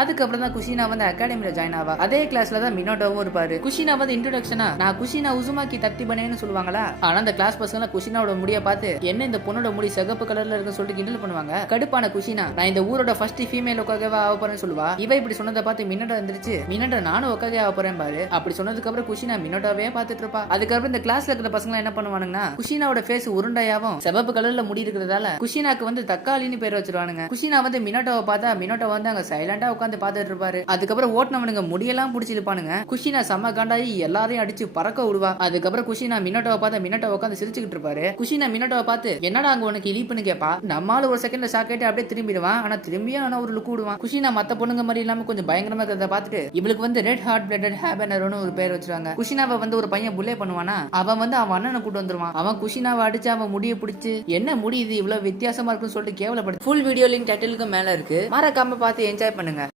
அதுக்கப்புறம் தான் குஷினா வந்து அகாடமில ஜாயின் ஆவா. அதே கிளாஸ்ல தான் மினோட்டோவும் இருப்பாரு. குஷினா வந்து இன்ட்ரோடக்ஷனா நான் குஷினா உசுமாக்கி தத்தி பண்ணேன்னு சொல்லுவாங்களா. ஆனா அந்த கிளாஸ் பசங்க குஷினாவோட முடிய பார்த்து என்ன இந்த பொண்ணோட முடி சிகப்பு கலர்ல இருக்குன்னு சொல்லிட்டு கிண்டல் பண்ணுவாங்க. கடுப்பான குஷினா நான் இந்த ஊரோட ஃபர்ஸ்ட் ஃபீமேல் ஒக்காகவே ஆக போறேன்னு சொல்லுவா. இவ இப்படி சொன்னதை பார்த்து மினோட்டோ எந்திரிச்சு மினோட்டோ நானும் ஒக்காகவே ஆக போறேன் பாரு. அப்படி சொன்னதுக்கு அப்புறம் குஷினா மினோட்டோவே பார்த்துட்டு இருப்பா. அதுக்கப்புறம் இந்த கிளாஸ்ல இருக்கிற பசங்க என்ன பண்ணுவானுங்கன்னா குஷினாவோட ஃபேஸ் உருண்டையாவும் சிவப்பு கலர்ல முடி இருக்கிறதால குஷினாக்கு வந்து தக்காளின்னு பேர் வச்சிருவானுங்க. குஷினா வந்து மினோட்டோவை பார்த்தா மினோட்டோ வந்து அங்க சைலண்டா உட்காந்து பார்த்துட்டு இருப்பாரு. அதுக்கப்புறம் ஓட்டுனவனுங்க முடியெல்லாம் பிடிச்சிருப்பானுங்க. குஷினா செம்ம காண்டாயி எல்லாரையும் அடிச்சு பறக்க விடுவா. அதுக்கப்புறம் குஷினா மினோட்டோவை பார்த்தா மினோட்டோ உட்காந்து சிரிச்சுக்கிட்டு இருப்பாரு. குஷினா மினோட்டோவை பார்த்து என்னடா அங்க உனக்கு இழிப்புன்னு கேப்பா. நம்மால ஒரு செகண்ட்ல ஷாக்கேட்டு அப்படியே திரும்பிடுவான். ஆனா திரும்பியும் ஆனா ஒரு லுக் விடுவான். குஷினா மத்த பொண்ணுங்க மாதிரி இல்லாம கொஞ்சம் பயங்கரமா இருக்கிறத பார்த்துட்டு இவளுக்கு வந்து ரெட் ஹார்ட் பிளட்டட் ஹேபனர்னு ஒரு பேர் வச்சிருக்காங்க. குஷினாவை வந்து ஒரு பையன் புல்லே பண்ணுவானா அவன் வந்து அவன் அண்ணனை கூட்டு வந்துருவான். அவன் குஷினாவை அடிச்சு அவன் முடிய பிடிச்சு என்ன முடி இது இவ்வளவு வித்தியாசமா இருக்குன்னு சொல்லிட்டு கேவலப்படுது. ஃபுல் வீடியோ லிங்க் டைட்டிலுக்கு மேல இருக்கு. மறக்காம பார்த்து என்ஜாய் பண்ணுங்க.